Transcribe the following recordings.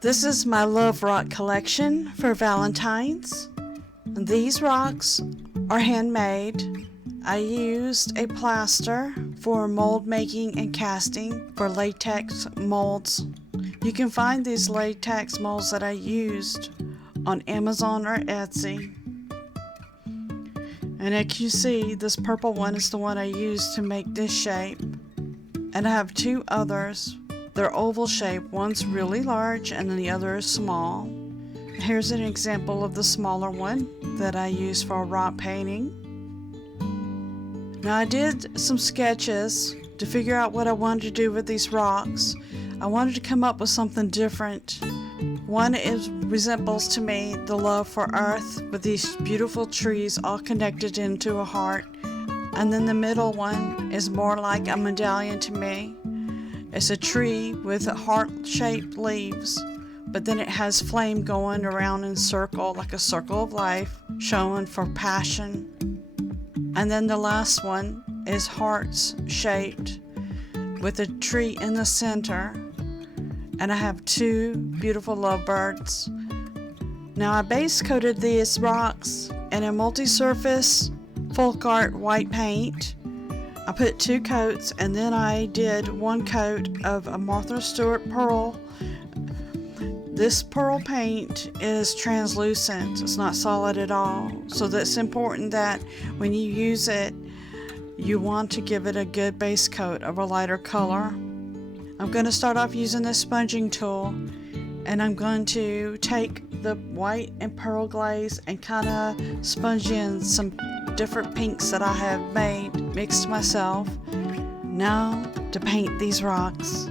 This is my love rock collection for Valentines. These rocks are handmade. I used a plaster for mold making and casting for latex molds. You can find these latex molds that I used on Amazon or Etsy. And as you see, this purple one is the one I used to make this shape. And I have two others. They're oval shaped. One's really large and then the other is small. Here's an example of the smaller one that I used for a rock painting. Now I did some sketches to figure out what I wanted to do with these rocks. I wanted to come up with something different. One resembles to me the love for earth with these beautiful trees all connected into a heart. And then the middle one is more like a medallion to me. It's a tree with heart-shaped leaves, but then it has flame going around in a circle, like a circle of life, showing for passion. And then the last one is hearts shaped with a tree in the center. And I have two beautiful lovebirds. Now I base coated these rocks in a multi-surface folk art white paint. I put 2 coats and then I did 1 coat of a Martha Stewart pearl. This pearl paint is translucent. It's not solid at all. So that's important that when you use it, you want to give it a good base coat of a lighter color. I'm going to start off using this sponging tool, and I'm going to take the white and pearl glaze and kind of sponge in some different pinks that I have mixed myself. Now to paint these rocks.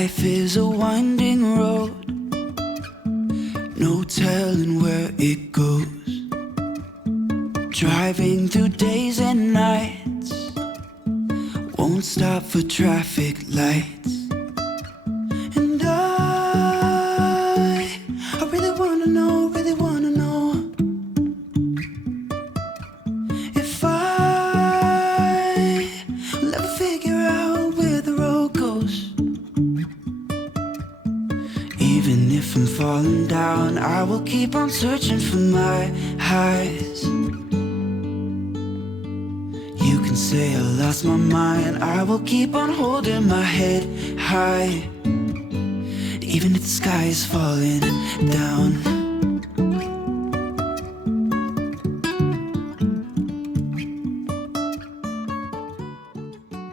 Life is a winding road, no telling where it goes. Driving through days and nights, won't stop for traffic lights. And I really wanna know, if I will ever figure out where the road goes. Even if I'm falling down, I will keep on searching for my highs. You can say I lost my mind, I will keep on holding my head high. Even if the sky is falling down.